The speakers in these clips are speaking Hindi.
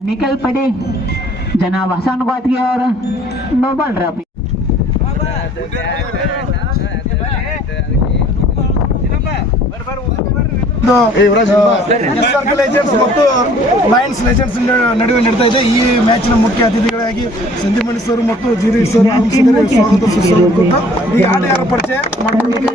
निकल पड़े। जनाब हसन को और नोबल रफी। ಸರ್ಕಲ್ ಏಜೆಂಟ್ಸ್ ಮತ್ತು ಲಯನ್ಸ್ ಲೆಜೆಂಡ್ಸ್ ನಡುವೆ ನಡೀತಾ ಇದೆ. ಈ ಮ್ಯಾಚಿನ ಮುಖ್ಯ ಅತಿಥಿಗಳಾಗಿ ಸಂಜೀವ್ ಮಣಿ ಸರ್ ಮತ್ತು ಜಿರಿ ಸರ್ ಸ್ವಾಗತ ಈ ಆಟಗಾರ ಪರಿಚಯ ಮಾಡಿಕೊಳ್ಳಲಿಕ್ಕೆ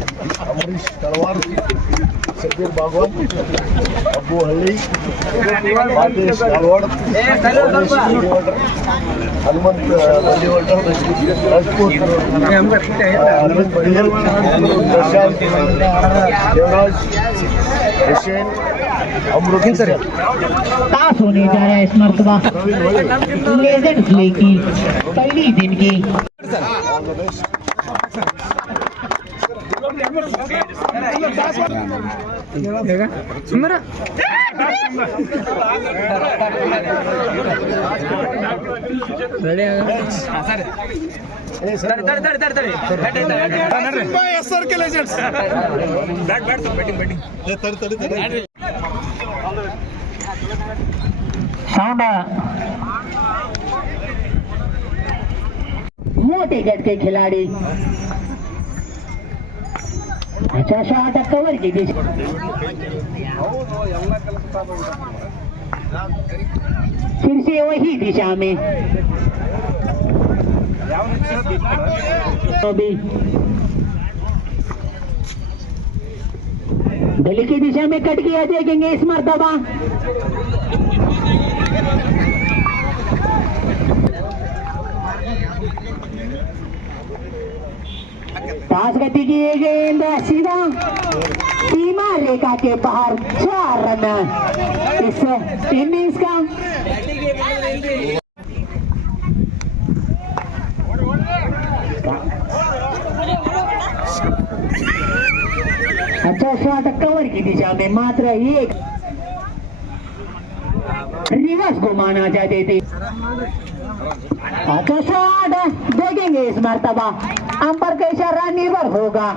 अमरीश तलवार सफीर बागवान अबू हल्ली राजेश हनुमंत राजपूत अरविंद बडियल प्रशांत देवराज हुसैन अमरुद्दीन सर पास होने जा रहा है इस मरतबा लेजेंड प्ले पहली दिन की। ಎಸ್ ಸರ್ಕಲ್ ಏಜೆಂಟ್ಸ್ साउंड मोटे गट के खिलाड़ी दिशा फिर से वही दिशा में गली की दिशा में कट किया देखेंगे इस मरतबा पास गति की ये गेंद सीधा। सीमा रेखा के बाहर चार रन। इस इनिंग्स का। अच्छा शॉट कवर की दिशा में मात्र एक। रिवर्स को माना चाहते थे अच्छा शॉट इस मरतबा अंपर का इशारा निर्भर होगा।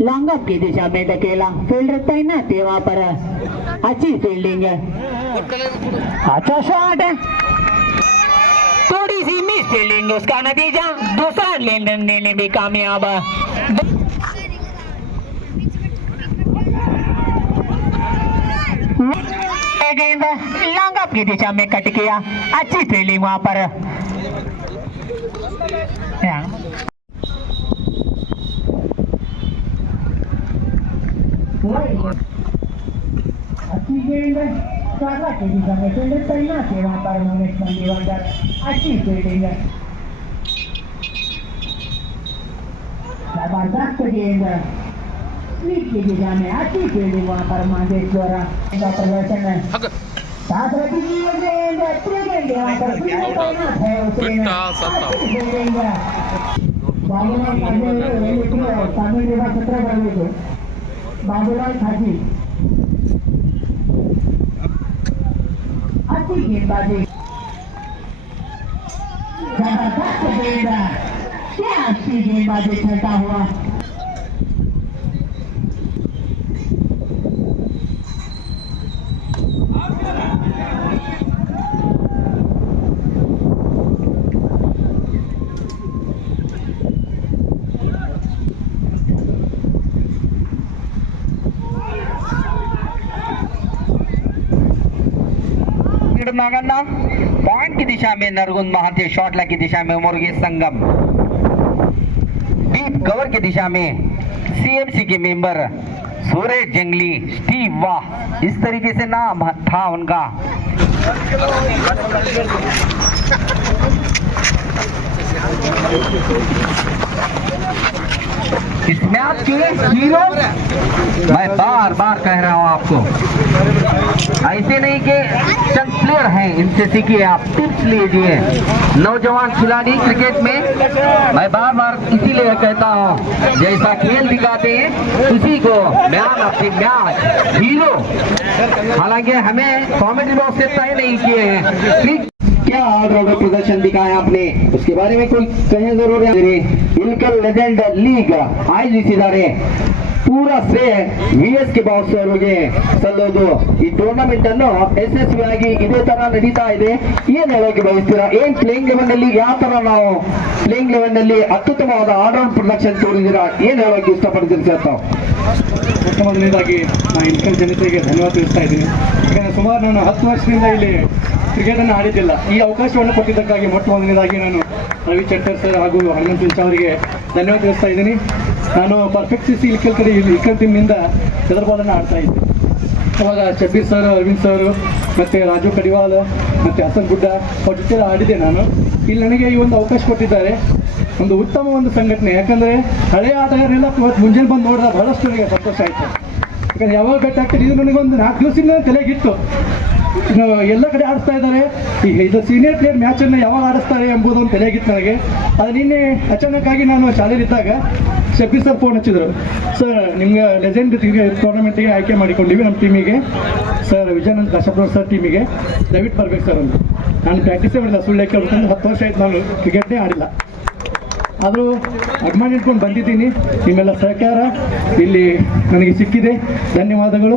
लॉन्ग अप की दिशा में धकेला फील्डर तैनात है ना वहाँ पर। अच्छी फील्डिंग है। अच्छा शॉट है। सी उसका नतीजा। दूसरा लेन देन देने में कामयाब गेंद लॉन्ग की दिशा में कट किया। अच्छी फील्डिंग वहाँ पर। अच्छी गेंद फील्डर तैनात है वहाँ पर मोमेश मंडीवाकर अच्छी फील्डिंग है ज़बरदस्त गेंद स्वीप की दिशा में अच्छी फील्डिंग वहाँ पर मांगेश्वर का प्रदर्शन है साथ रखी गेंद गेंद वहाँ पर तैनात है बाबूलाल खाजी बाबूलाल खाजी अच्छी गेंदबाजी ज़बरदस्त गेंद क्या अच्छी गेंदबाजी खेलता हुआ नागांना पॉइंट की दिशा में नरगुन महाते शॉटला की दिशा में मुर्गे संगम. डीप कवर की दिशा में सीएमसी के मेंबर सूरज जंगली स्टीव वाह, इस तरीके से नाम था उनका. इस मैच के हीरो मैं बार बार कह रहा हूँ आपको, ऐसे नहीं कि प्लेयर हैं। इनसे सीखिए आप। टिप्स लीजिए। नौजवान खिलाड़ी क्रिकेट में, मैं बार बार इसीलिए कहता हूँ, जैसा खेल दिखाते हैं, उसी को man of the match, hero. हालाँकि हमें कॉमेडी बॉक्स से तय नहीं किए हैं। क्या ऑलराउंडर प्रदर्शन दिखाया आपने? उसके बारे में कोई कहें ज़रूर इनका लेजेंड लीग आयोजित इदारे ಪೂರ ಸೇ ವಿ ಎಸ್ ಕೆ ಬಾಕ್ಸ್ ಅವರಿಗೆ ಸಲ್ಲೋದು. ಈ ಟೂರ್ನಮೆಂಟ್ ಅನ್ನು ಯಶಸ್ವಿಯಾಗಿ ಇದೇ ತರ ನಡೀತಾ ಇದೆ. ಏನ್ ಹೇಳೋಕೆ ಬಯಸ್ತೀರಾ? ಏನ್ ಪ್ಲೇಯಿಂಗ್ ಲೆವೆನ್ನಲ್ಲಿ ಯಾವ ತರ ನಾವು ಪ್ಲೇಯಿಂಗ್ ಲೆವೆನ್ನಲ್ಲಿ ಅತ್ಯುತ್ತಮವಾದ ಆಲ್ರೌಂಡ್ ಪ್ರೊಡಕ್ಷನ್ ತೋರಿದಿರಾ ಏನ್ ಹೇಳೋಕೆ ಇಷ್ಟಪಡ್ತೀರಿ ಸರ್ ತಾವು? ಮೊಟ್ಟ ಮೊದಲನೇದಾಗಿ ನಾನು ಇನ್ಕಲ್ ಜನತೆಗೆ ಧನ್ಯವಾದ ತಿಳಿಸ್ತಾ ಇದ್ದೀನಿ. ಯಾಕಂದರೆ ಸುಮಾರು ನಾನು ಹತ್ತು ವರ್ಷದಿಂದ ಇಲ್ಲಿ ಕ್ರಿಕೆಟನ್ನು ಆಡಿದ್ದಿಲ್ಲ. ಈ ಅವಕಾಶವನ್ನು ಕೊಟ್ಟಿದ್ದಕ್ಕಾಗಿ ಮೊಟ್ಟ ಮೊದಲನೇದಾಗಿ ನಾನು ರವಿ ಚಟ್ಟರ್ ಸರ್ ಹಾಗೂ ಹನುಮಂತ ಅವರಿಗೆ ಧನ್ಯವಾದ ತಿಳಿಸ್ತಾ ಇದ್ದೀನಿ. ನಾನು ಪರ್ಫೆಕ್ಟ್ ಸಿ ಸಿ ಇಲ್ಕಲ್ ಕಡೆ ಇಲ್ಕಲ್ ಟೀಮ್ನಿಂದ ಚಂದ್ರಬಾಲನ್ನು ಬಾಲನ್ನು ಆಡ್ತಾ ಇದ್ದೆ. ಅವಾಗ ಶಬೀರ್ ಸರ್ ಅರವಿಂದ್ ಸರ್ ಮತ್ತು ರಾಜು ಕಡಿವಾಲ್ ಮತ್ತು ಹಸನ್ ಗುಡ್ಡ ಅವ್ರ ಜೊತೆ ಆಡಿದೆ ನಾನು. ಇಲ್ಲಿ ನನಗೆ ಈ ಒಂದು ಅವಕಾಶ ಕೊಟ್ಟಿದ್ದಾರೆ. ಒಂದು ಉತ್ತಮ ಒಂದು ಸಂಘಟನೆ. ಯಾಕಂದರೆ ಹಳೆಯ ಆಟಗಾರರೆಲ್ಲ ಇವತ್ತು ಮುಂಜಾನೆ ಬಂದು ನೋಡಿದಾಗ ಬಹಳಷ್ಟು ನನಗೆ ಸಂತೋಷ ಆಯಿತು. ಯಾಕಂದ್ರೆ ಯಾವಾಗ ಬೆಟ್ಟ ಆಗ್ತದೆ ಇದು ನನಗೊಂದು ನಾಲ್ಕು ದಿವಸದಿಂದ ತಲೆಗಿತ್ತು ಎಲ್ಲ ಕಡೆ ಆಡಿಸ್ತಾ ಇದ್ದಾರೆ. ಈಗ ಇದು ಸೀನಿಯರ್ ಪ್ಲೇಯರ್ ಮ್ಯಾಚನ್ನು ಯಾವಾಗ ಆಡಿಸ್ತಾರೆ ಎಂಬುದು ಒಂದು ತಲೆಗಿತ್ತು ನನಗೆ. ಅದು ನಿನ್ನೆ ಅಚಾನಕ್ಕಾಗಿ ನಾನು ಶಾಲೆಯಲ್ಲಿದ್ದಾಗ ಶಬ್ಬಿ ಸರ್ ಫೋನ್ ಹಚ್ಚಿದ್ರು. ಸರ್ ನಿಮ್ಗೆ ಲೆಜೆಂಡ್ ಟೂರ್ನಮೆಂಟಿಗೆ ಆಯ್ಕೆ ಮಾಡಿಕೊಂಡಿವಿ ನಮ್ಮ ಟೀಮಿಗೆ ಸರ್ ವಿಜಯಾನಂದ್ ಕಾಶಪ್ಪನವ್ರ ಸರ್ ಟೀಮಿಗೆ ದಯವಿಟ್ಟು ಬರ್ಬೇಕು ಸರ್ ಅಂತ. ನಾನು ಪ್ರಾಕ್ಟೀಸೇ ಮಾಡಿಲ್ಲ, ಸುಳ್ಳು ಯಾಕೆ ಅಂತಂದ್ರೆ ಹತ್ತು ವರ್ಷ ಆಯ್ತು ನಾನು ಕ್ರಿಕೆಟ್ನೇ ಆಡಿಲ್ಲ. ಆದರೂ ಅಭಿಮಾನ ಇಟ್ಕೊಂಡು ಬಂದಿದ್ದೀನಿ. ನಿಮ್ಮೆಲ್ಲ ಸಹಕಾರ. ಇಲ್ಲಿ ನನಗೆ ಸಿಕ್ಕಿದೆ. ಧನ್ಯವಾದಗಳು.